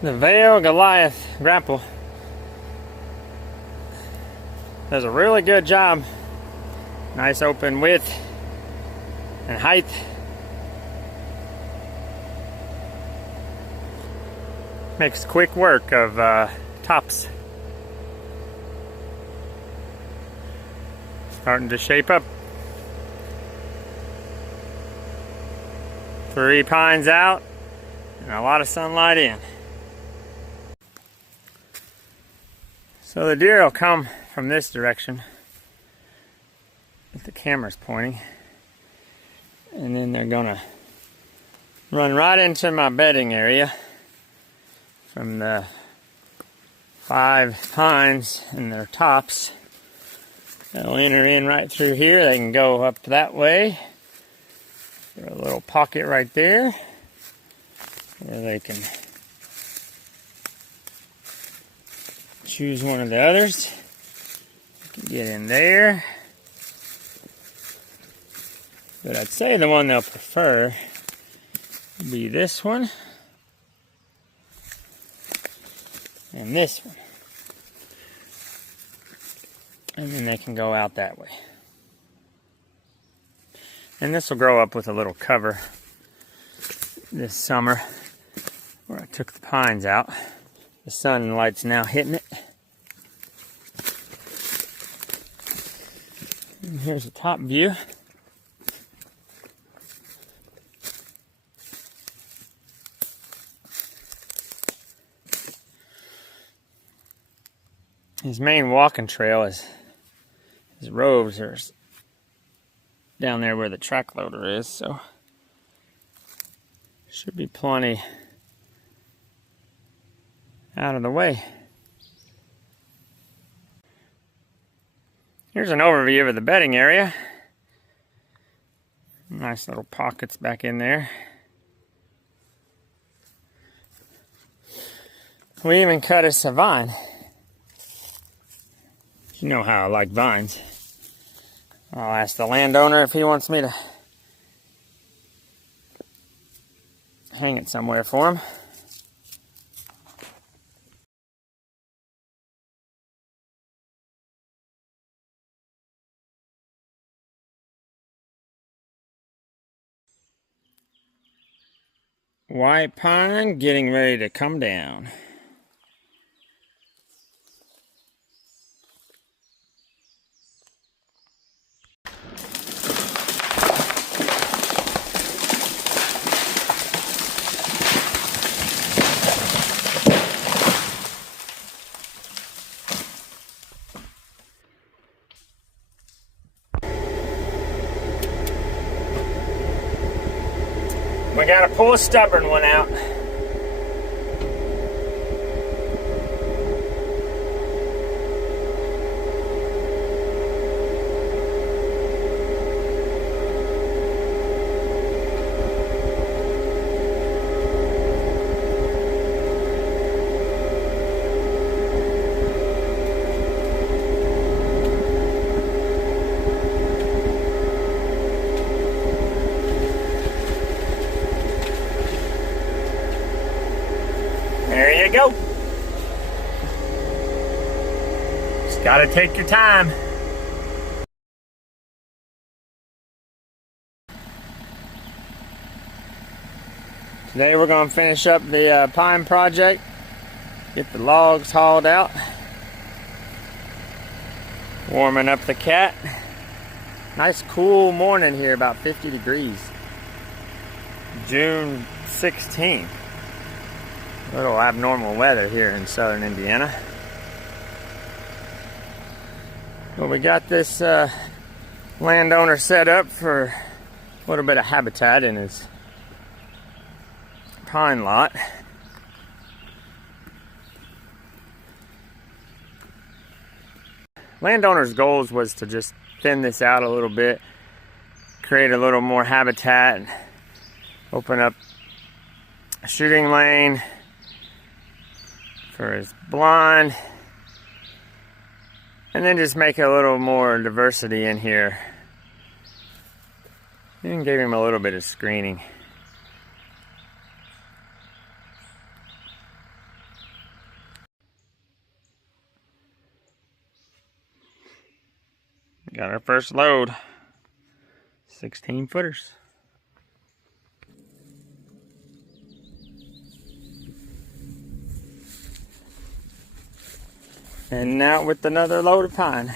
The Vail Goliath grapple does a really good job. Nice open width and height. Makes quick work of tops. Starting to shape up. 3 pines out and a lot of sunlight in. So the deer will come from this direction if the camera's pointing, and then they're gonna run right into my bedding area from the 5 pines and their tops. They'll enter in right through here. They can go up that way. There's a little pocket right there where they can choose one of the others. You can get in there. But I'd say the one they'll prefer would be this one and this one. And then they can go out that way. And this will grow up with a little cover this summer where I took the pines out. The sunlight's now hitting it. And here's a top view. His main walking trail is his roves are down there where the track loader is, so should be plenty out of the way. Here's an overview of the bedding area. Nice little pockets back in there. We even cut us a vine. You know how I like vines. I'll ask the landowner if he wants me to hang it somewhere for him. White pine getting ready to come down. We gotta pull a stubborn one out. There you go. Just gotta take your time. Today we're gonna finish up the pine project, get the logs hauled out, warming up the cat. Nice cool morning here, about 50 degrees. June 16th. A little abnormal weather here in southern Indiana. Well, we got this landowner set up for a little bit of habitat in his pine lot. Landowner's goals was to just thin this out a little bit, create a little more habitat, open up a shooting lane for his blind, and then just make a little more diversity in here. And gave him a little bit of screening. Got our first load. 16 footers. And now with another load of pine.